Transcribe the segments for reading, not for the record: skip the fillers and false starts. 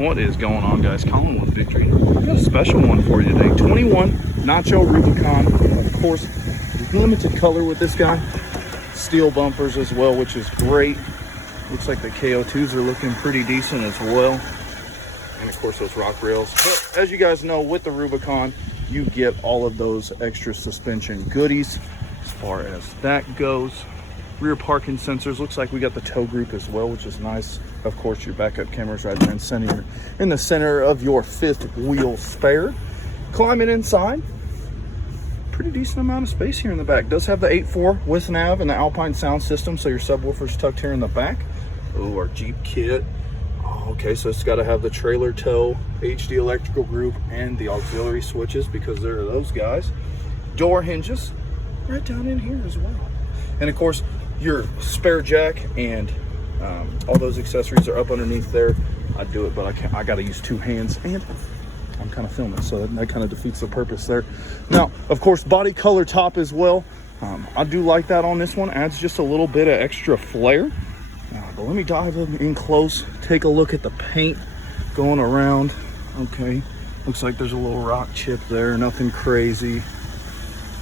What is going on, guys? Colin with Victory. I got a special one for you today. 21 Nacho Rubicon. Of course, limited color with this guy. Steel bumpers as well, which is great. Looks like the KO2s are looking pretty decent as well. And of course, those rock rails. But as you guys know, with the Rubicon, you get all of those extra suspension goodies as far as that goes. Rear parking sensors. Looks like we got the tow group as well, which is nice. Of course, your backup camera's right there in the center of your fifth wheel spare. Climbing inside, pretty decent amount of space here in the back. Does have the 8.4 with nav and the Alpine sound system, so your subwoofer's tucked here in the back. Oh, our Jeep kit. Oh, okay, so it's got to have the trailer tow, HD electrical group, and the auxiliary switches, because there are those guys. Door hinges right down in here as well. And of course, your spare jack and all those accessories are up underneath there. I'd do it, but I got to use two hands, and I'm kind of filming, so that kind of defeats the purpose there. Now, of course, body color top as well. I do like that on this one. Adds just a little bit of extra flair. But let me dive in close, take a look at the paint going around. Okay, looks like there's a little rock chip there, nothing crazy.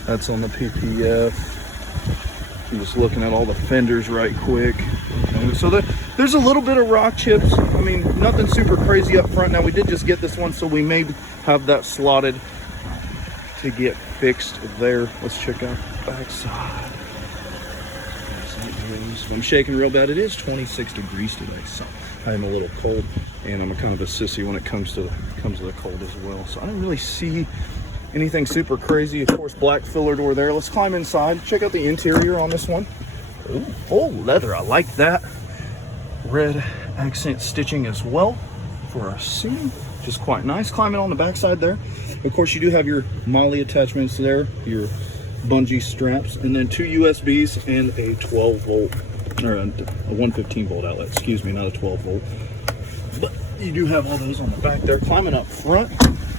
That's on the PPF. I'm just looking at all the fenders right quick. Okay, so there's a little bit of rock chips. I mean, nothing super crazy up front. Now, we did just get this one, so we may have that slotted to get fixed there. Let's check out the back side. I'm shaking real bad. It is 26 degrees today, so I am a little cold, and I'm a kind of a sissy when it comes to the cold as well. So I didn't really see anything super crazy. Of course, black filler door there. Let's climb inside. Check out the interior on this one. Ooh, full leather. I like that. Red accent stitching as well for our seat. Just quite nice. Climbing on the backside there. Of course, you do have your MOLLE attachments there, your bungee straps, and then two USBs and a 12 volt or a 115 volt outlet. Excuse me, not a 12 volt. But you do have all those on the back there. Climbing up front.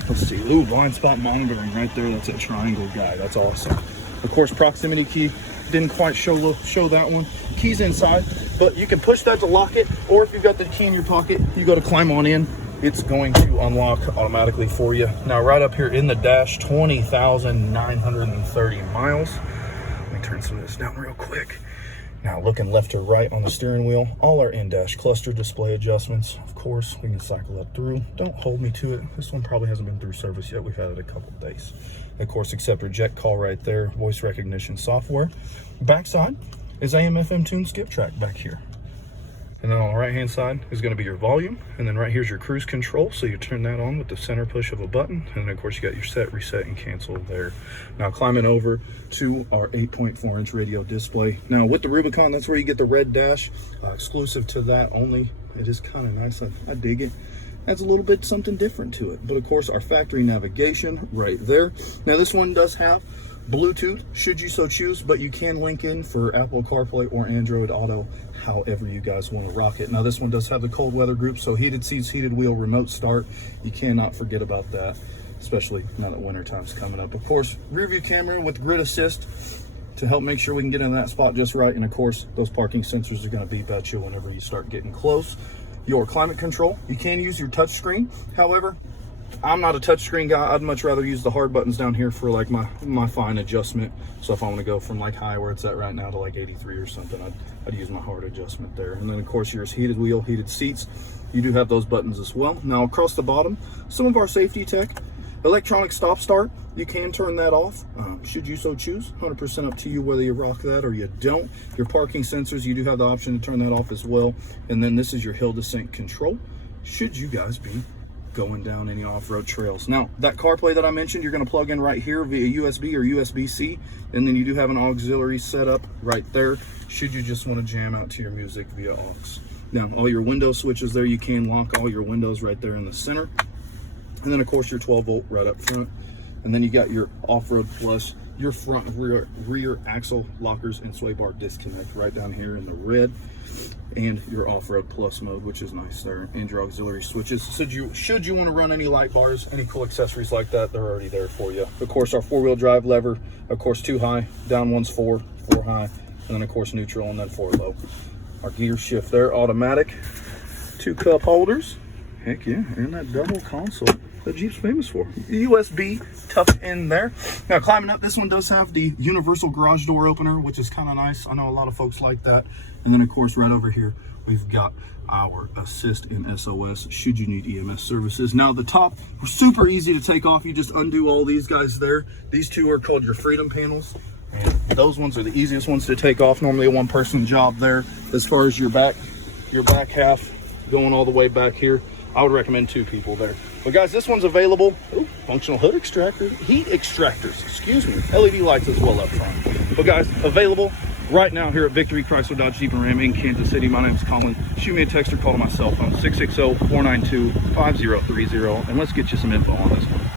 Let's see, ooh, blind spot monitoring right there. That's a triangle guy. That's awesome. Of course, proximity key. Didn't quite show that one. Keys inside, but you can push that to lock it, or if you've got the key in your pocket, you go to climb on in. It's going to unlock automatically for you. Now, right up here in the dash, 20,930 miles. Let me turn some of this down real quick. Now, looking left to right on the steering wheel, all our in-dash cluster display adjustments. Of course, we can cycle that through. Don't hold me to it. This one probably hasn't been through service yet. We've had it a couple of days. Of course, accept reject call right there. Voice recognition software. Backside is AM/FM tune skip track back here. And then on the right-hand side is going to be your volume. And then right here's your cruise control. So you turn that on with the center push of a button. And then, of course, you got your set, reset, and cancel there. Now, climbing over to our 8.4-inch radio display. Now, with the Rubicon, that's where you get the red dash. Exclusive to that only. It is kind of nice. I dig it. Adds a little bit something different to it. But, of course, our factory navigation right there. Now, this one does have Bluetooth, should you so choose, but you can link in for Apple CarPlay or Android Auto, however you guys want to rock it. Now, this one does have the cold weather group, so heated seats, heated wheel, remote start. You cannot forget about that, especially now that winter time's coming up. Of course, rear view camera with grid assist to help make sure we can get in that spot just right. And of course, those parking sensors are going to beep at you whenever you start getting close. Your climate control, you can use your touch screen. However, I'm not a touchscreen guy. I'd much rather use the hard buttons down here for like my fine adjustment. So if I want to go from like high where it's at right now to like 83 or something, I'd use my hard adjustment there. And then of course yours heated wheel, heated seats. You do have those buttons as well. Now across the bottom, some of our safety tech, electronic stop start. You can turn that off should you so choose. 100% up to you whether you rock that or you don't. Your parking sensors, you do have the option to turn that off as well. And then this is your hill descent control should you guys be going down any off-road trails. Now, that CarPlay that I mentioned, you're going to plug in right here via USB or USB-C, and then you do have an auxiliary setup right there should you just want to jam out to your music via aux. Now, all your window switches there, you can lock all your windows right there in the center. And then, of course, your 12-volt right up front. And then you got your Off-Road Plus, your front rear axle lockers and sway bar disconnect right down here in the red. And your Off-Road Plus mode, which is nice there, and your auxiliary switches. So should you want to run any light bars, any cool accessories like that, they're already there for you. Of course, our four-wheel drive lever, of course, 2 high, down one's 4 high, and then of course neutral, and then 4 low. Our gear shift there, automatic. 2 cup holders, Heck yeah, and that double console that Jeep's famous for. USB tucked in there. Now climbing up, this one does have the universal garage door opener, which is kind of nice. I know a lot of folks like that. And then of course right over here, we've got our assist in SOS should you need EMS services. Now the top, super easy to take off. You just undo all these guys there. These two are called your freedom panels. And those ones are the easiest ones to take off. Normally a one-person job there. As far as your back half going all the way back here, I would recommend 2 people there. But guys, this one's available. Ooh, functional hood extractor, heat extractors, excuse me, LED lights as well up front. But guys, available right now here at Victory Chrysler Dodge Jeep and Ram in Kansas City. My name is Colin. Shoot me a text or call to my cell phone, 660-492-5030, and let's get you some info on this one.